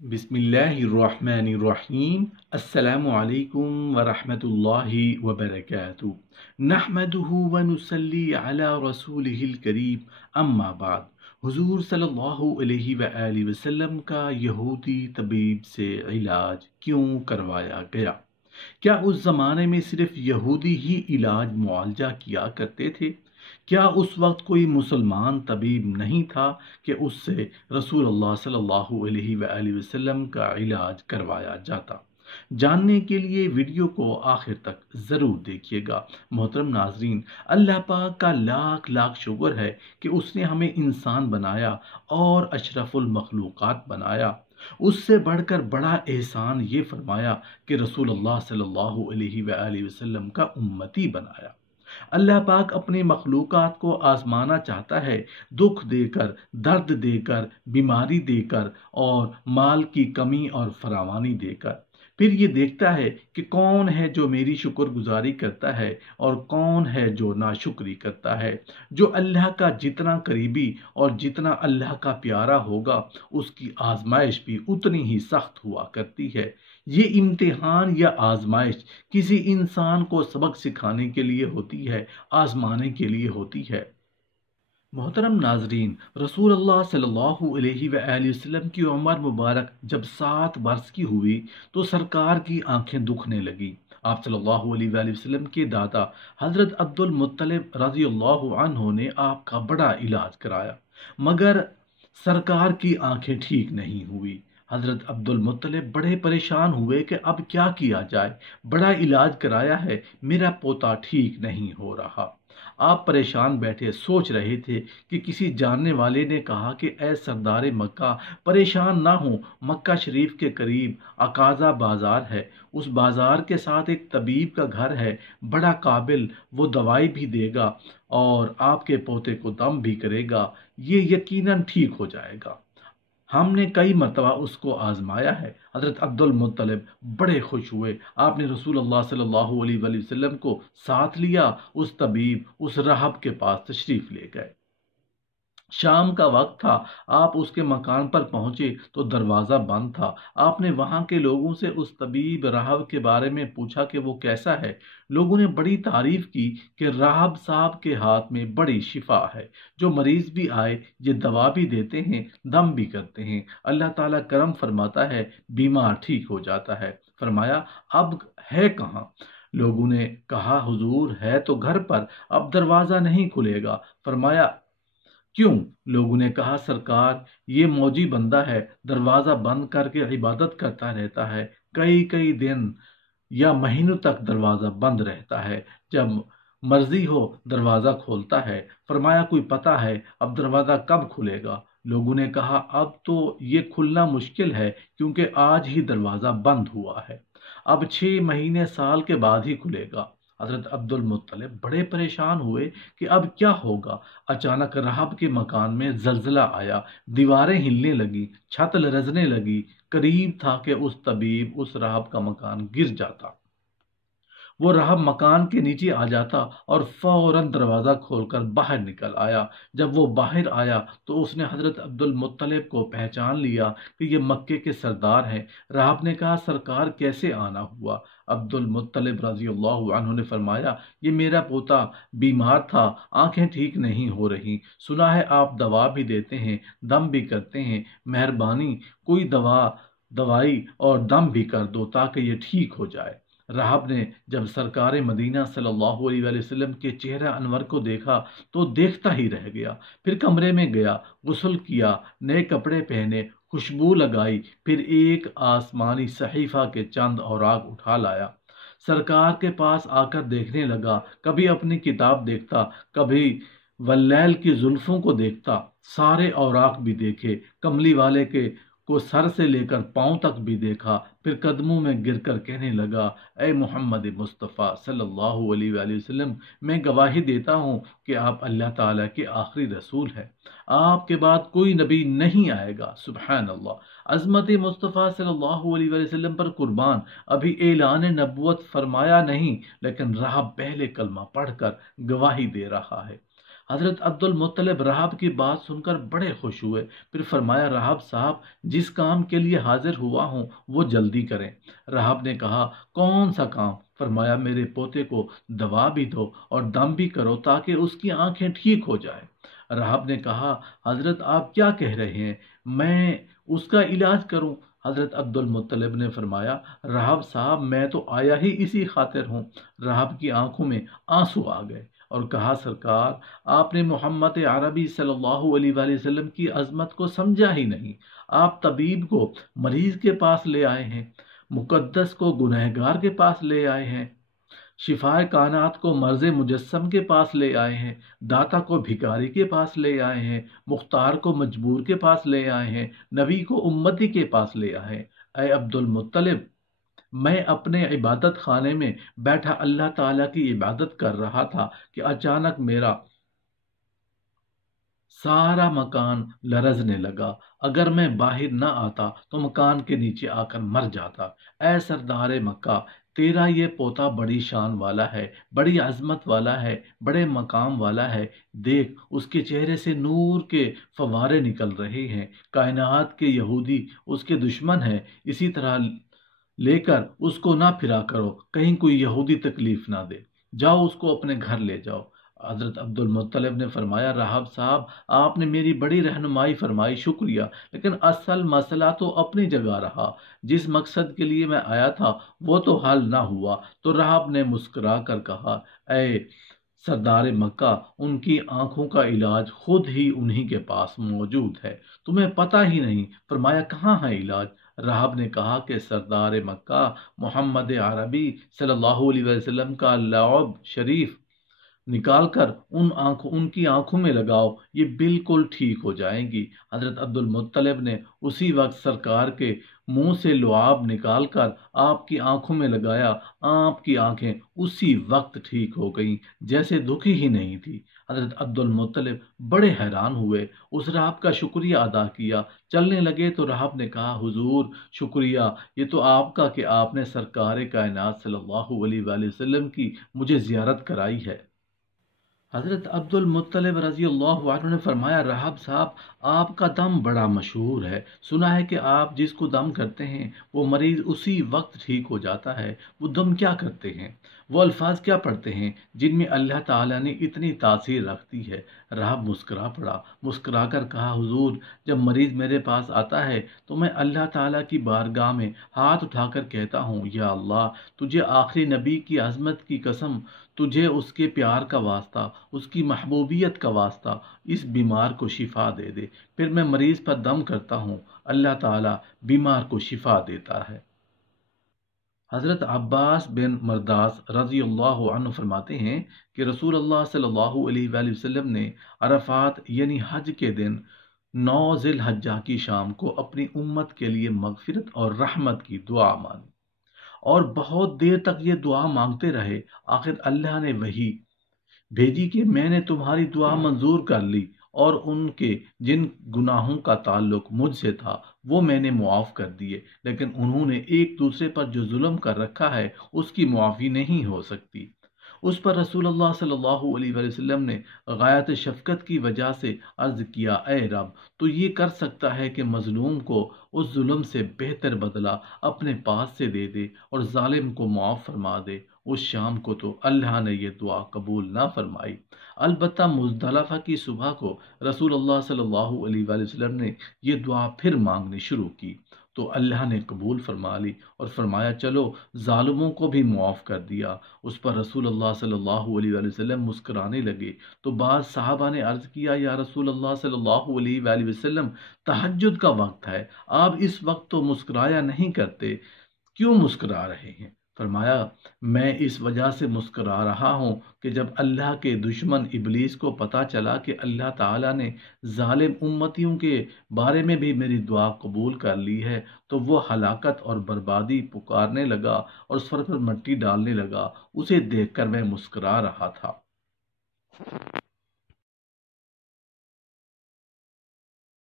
بسم اللہ الرحمن الرحیم۔ السلام علیکم ورحمۃ اللہ وبرکاتہ۔ نحمدہ ونصلی علی رسولہ الکریم، اما بعد۔ حضور صلی اللہ علیہ وآلہ وسلم کا یہودی طبیب سے علاج کیوں کروایا گیا؟ کیا اس زمانے میں صرف یہودی ہی علاج معالجہ کیا کرتے تھے؟ کیا اس وقت کوئی مسلمان طبیب نہیں تھا کہ اس سے رسول اللہ صلی اللہ علیہ وآلہ وسلم کا علاج کروایا جاتا؟ جاننے کے لیے ویڈیو کو آخر تک ضرور دیکھیے گا۔ محترم ناظرین، اللہ پاک کا لاکھ لاکھ شکر ہے کہ اس نے ہمیں انسان بنایا اور اشرف المخلوقات بنایا۔ اس سے بڑھ کر بڑا احسان یہ فرمایا کہ رسول اللہ صلی اللہ علیہ وآلہ وسلم کا امتی بنایا۔ اللہ پاک اپنی مخلوقات کو آزمانا چاہتا ہے، دکھ دے کر، درد دے کر، بیماری دے کر اور مال کی کمی اور فراوانی دے کر۔ پھر یہ دیکھتا ہے کہ کون ہے جو میری شکر گزاری کرتا ہے اور کون ہے جو ناشکری کرتا ہے۔ جو اللہ کا جتنا قریبی اور جتنا اللہ کا پیارا ہوگا، اس کی آزمائش بھی اتنی ہی سخت ہوا کرتی ہے۔ یہ امتحان یا آزمائش کسی انسان کو سبق سکھانے کے لیے ہوتی ہے، آزمانے کے لیے ہوتی ہے۔ محترم ناظرین، رسول اللہ صلی اللہ علیہ وآلہ وسلم کی عمر مبارک جب 7 برس کی ہوئی تو سرکار کی آنکھیں دکھنے لگی۔ آپ صلی اللہ علیہ وآلہ وسلم کے دادا حضرت عبد المطلب رضی اللہ عنہ نے آپ کا بڑا علاج کرایا، مگر سرکار کی آنکھیں ٹھیک نہیں ہوئی۔ حضرت عبد المطلب بڑے پریشان ہوئے کہ اب کیا کیا جائے، بڑا علاج کرایا ہے، میرا پوتا ٹھیک نہیں ہو رہا۔ آپ پریشان بیٹھے سوچ رہے تھے کہ کسی جاننے والے نے کہا کہ اے سردار مکہ، پریشان نہ ہوں، مکہ شریف کے قریب عکاظہ بازار ہے، اس بازار کے ساتھ ایک طبیب کا گھر ہے، بڑا قابل، وہ دوائی بھی دے گا اور آپ کے پوتے کو دم بھی کرے گا، یہ یقیناً ٹھیک ہو جائے گا۔ ہم نے کئی مرتبہ اس کو آزمایا ہے۔ حضرت عبد المطلب بڑے خوش ہوئے۔ آپ نے رسول اللہ صلی اللہ علیہ وآلہ وسلم کو ساتھ لیا، اس طبیب، اس راہب کے پاس تشریف لے گئے۔ شام کا وقت تھا، آپ اس کے مکان پر پہنچے تو دروازہ بند تھا۔ آپ نے وہاں کے لوگوں سے اس طبیب راہب کے بارے میں پوچھا کہ وہ کیسا ہے۔ لوگوں نے بڑی تعریف کی کہ راہب صاحب کے ہاتھ میں بڑی شفا ہے، جو مریض بھی آئے یہ دوا بھی دیتے ہیں، دم بھی کرتے ہیں، اللہ تعالیٰ کرم فرماتا ہے، بیمار ٹھیک ہو جاتا ہے۔ فرمایا اب ہے کہاں؟ لوگوں نے کہا حضور ہے تو گھر پر، اب دروازہ نہیں کھلے گا۔ فرمایا کیوں؟ لوگوں نے کہا سرکار یہ موجی بندہ ہے، دروازہ بند کر کے عبادت کرتا رہتا ہے، کئی کئی دن یا مہینوں تک دروازہ بند رہتا ہے، جب مرضی ہو دروازہ کھولتا ہے۔ فرمایا کوئی پتہ ہے اب دروازہ کب کھلے گا؟ لوگوں نے کہا اب تو یہ کھلنا مشکل ہے کیونکہ آج ہی دروازہ بند ہوا ہے، اب 6 مہینے سال کے بعد ہی کھلے گا۔ حضرت عبد المطلب بڑے پریشان ہوئے کہ اب کیا ہوگا۔ اچانک راہب کے مکان میں زلزلہ آیا، دیواریں ہلنے لگی، چھت لرزنے لگی، قریب تھا کہ اس طبیب، اس راہب کا مکان گر جاتا۔ وہ راہب مکان کے نیچے آ جاتا اور فوراً دروازہ کھول کر باہر نکل آیا۔ جب وہ باہر آیا تو اس نے حضرت عبد المطلب کو پہچان لیا کہ یہ مکے کے سردار ہیں۔ راہب نے کہا سرکار کیسے آنا ہوا؟ عبد المطلب رضی اللہ عنہ نے فرمایا یہ میرا پوتا بیمار تھا، آنکھیں ٹھیک نہیں ہو رہی، سنا ہے آپ دوا بھی دیتے ہیں، دم بھی کرتے ہیں، مہربانی کوئی دوائی اور دم بھی کر دو تاکہ یہ ٹھیک ہو جائے۔ راہب نے جب سرکار مدینہ صلی اللہ علیہ وآلہ وسلم کے چہرہ انور کو دیکھا تو دیکھتا ہی رہ گیا۔ پھر کمرے میں گیا، غسل کیا، نئے کپڑے پہنے، خوشبو لگائی، پھر ایک آسمانی صحیفہ کے چند اوراق اٹھا لایا، سرکار کے پاس آ کر دیکھنے لگا، کبھی اپنی کتاب دیکھتا، کبھی واللیل کی زلفوں کو دیکھتا، سارے اوراق بھی دیکھے، کملی والے کو سر سے لے کر پاؤں تک بھی دیکھا، پھر قدموں میں گر کر کہنے لگا اے محمد مصطفیٰ صلی اللہ علیہ وآلہ وسلم، میں گواہی دیتا ہوں کہ آپ اللہ تعالیٰ کے آخری رسول ہیں، آپ کے بعد کوئی نبی نہیں آئے گا۔ سبحان اللہ، عظمت مصطفیٰ صلی اللہ علیہ وآلہ وسلم پر قربان، ابھی اعلان نبوت فرمایا نہیں لیکن راہب پہلے کلمہ پڑھ کر گواہی دے رہا ہے۔ حضرت عبدل مطلب رہاب کی بات سن کر بڑے خوش ہوئے، پھر فرمایا رہاب صاحب جس کام کے لیے حاضر ہوا ہوں وہ جلدی کریں۔ رہاب نے کہا کون سا کام؟ فرمایا میرے پوتے کو دوا بھی دو اور دم بھی کرو تاکہ اس کی آنکھیں ٹھیک ہو جائے۔ رہاب نے کہا حضرت آپ کیا کہہ رہے ہیں، میں اس کا علاج کروں؟ حضرت عبد المطلب نے فرمایا رہاب صاحب میں تو آیا ہی اسی خاطر ہوں۔ رہاب کی آنکھوں میں آنسو آ گئے اور کہا سرکار آپ نے محمد عربی صلی اللہ علیہ وآلہ وسلم کی عظمت کو سمجھا ہی نہیں۔ آپ طبیب کو مریض کے پاس لے آئے ہیں، مقدس کو گنہگار کے پاس لے آئے ہیں، شفائے کائنات کو مرض مجسم کے پاس لے آئے ہیں، داتا کو بھکاری کے پاس لے آئے ہیں، مختار کو مجبور کے پاس لے آئے ہیں، نبی کو امتی کے پاس لے آئے ہیں۔ اے عبد المطلب میں اپنے عبادت خانے میں بیٹھا اللہ تعالیٰ کی عبادت کر رہا تھا کہ اچانک میرا سارا مکان لرزنے لگا۔ اگر میں باہر نہ آتا تو مکان کے نیچے آ کر مر جاتا۔ اے سردار مکہ تیرا یہ پوتا بڑی شان والا ہے، بڑی عظمت والا ہے، بڑے مقام والا ہے، دیکھ اس کے چہرے سے نور کے فوارے نکل رہے ہیں، کائنات کے یہودی اس کے دشمن ہیں، اسی طرح لے کر اس کو نہ پھرا کرو، کہیں کوئی یہودی تکلیف نہ دے، جاؤ اس کو اپنے گھر لے جاؤ۔ حضرت عبد المطلب نے فرمایا رہاب صاحب آپ نے میری بڑی رہنمائی فرمائی، شکریہ، لیکن اصل مسئلہ تو اپنی جگہ رہا، جس مقصد کے لیے میں آیا تھا وہ تو حل نہ ہوا۔ تو رہاب نے مسکرا کر کہا اے سردار مکہ ان کی آنکھوں کا علاج خود ہی انہی کے پاس موجود ہے، تمہیں پتہ ہی نہیں۔ فرمایا کہاں ہے علاج؟ رہاب نے کہا کہ سردار مکہ محمد عربی صلی اللہ علیہ وسلم کا لعب شریف نکال کر ان کی آنکھوں میں لگاؤ، یہ بالکل ٹھیک ہو جائیں گی۔ حضرت عبد المطلب نے اسی وقت سرکار کے منہ سے لعاب نکال کر آپ کی آنکھوں میں لگایا، آپ کی آنکھیں اسی وقت ٹھیک ہو گئیں جیسے دکھی ہی نہیں تھی۔ حضرت عبد المطلب بڑے حیران ہوئے، اس رہاب کا شکریہ ادا کیا، چلنے لگے تو رہاب نے کہا حضور شکریہ یہ تو آپ کا کہ آپ نے سرکار کائنات صلی اللہ علیہ وآلہ وسلم کی مجھے زیارت کرائی ہے۔ حضرت عبد المطلب رضی اللہ عنہ نے فرمایا رہاب صاحب آپ کا دم بڑا مشہور ہے، سنا ہے کہ آپ جس کو دم کرتے ہیں وہ مریض اسی وقت ٹھیک ہو جاتا ہے، وہ دم کیا کرتے ہیں، وہ الفاظ کیا پڑھتے ہیں جن میں اللہ تعالیٰ نے اتنی تاثیر رکھتی ہے؟ رہاب مسکرا پڑا، مسکرا کر کہا حضور جب مریض میرے پاس آتا ہے تو میں اللہ تعالیٰ کی بارگاہ میں ہاتھ اٹھا کر کہتا ہوں یا اللہ تجھے آخری نبی کی عظمت کی قسم، تجھے اس کے پیار کا واسطہ، اس کی محبوبیت کا واسطہ اس بیمار کو شفا دے دے۔ پھر میں مریض پر دم کرتا ہوں، اللہ تعالیٰ بیمار کو شفا دیتا ہے۔ حضرت عباس بن مرداس رضی اللہ عنہ فرماتے ہیں کہ رسول اللہ صلی اللہ علیہ وآلہ وسلم نے عرفات یعنی حج کے دن 9 ذی الحجہ کی شام کو اپنی امت کے لیے مغفرت اور رحمت کی دعا مانگی اور بہت دیر تک یہ دعا مانگتے رہے۔ آخر اللہ نے وحی بھیجی کہ میں نے تمہاری دعا منظور کر لی اور ان کے جن گناہوں کا تعلق مجھ سے تھا وہ میں نے معاف کر دیے، لیکن انہوں نے ایک دوسرے پر جو ظلم کر رکھا ہے اس کی معافی نہیں ہو سکتی۔ اس پر رسول اللہ صلی اللہ علیہ وآلہ وسلم نے غایت شفقت کی وجہ سے عرض کیا اے رب تو یہ کر سکتا ہے کہ مظلوم کو اس ظلم سے بہتر بدلہ اپنے پاس سے دے دے اور ظالم کو معاف فرما دے۔ اس شام کو تو اللہ نے یہ دعا قبول نہ فرمائی، البتہ مزدلفہ کی صبح کو رسول اللہ صلی اللہ علیہ وآلہ وسلم نے یہ دعا پھر مانگنی شروع کی تو اللہ نے قبول فرما لی اور فرمایا چلو ظالموں کو بھی معاف کر دیا۔ اس پر رسول اللہ صلی اللہ علیہ وآلہ وسلم مسکرانے لگے تو بعض صحابہ نے عرض کیا یا رسول اللہ صلی اللہ علیہ وآلہ وسلم تہجد کا وقت ہے، آپ اس وقت تو مسکرایا نہیں کرتے، کیوں مسکرا رہے ہیں؟ فرمایا میں اس وجہ سے مسکرا رہا ہوں کہ جب اللہ کے دشمن ابلیس کو پتا چلا کہ اللہ تعالیٰ نے ظالم امتیوں کے بارے میں بھی میری دعا قبول کر لی ہے تو وہ ہلاکت اور بربادی پکارنے لگا اور سر پر مٹی ڈالنے لگا، اسے دیکھ کر میں مسکرا رہا تھا۔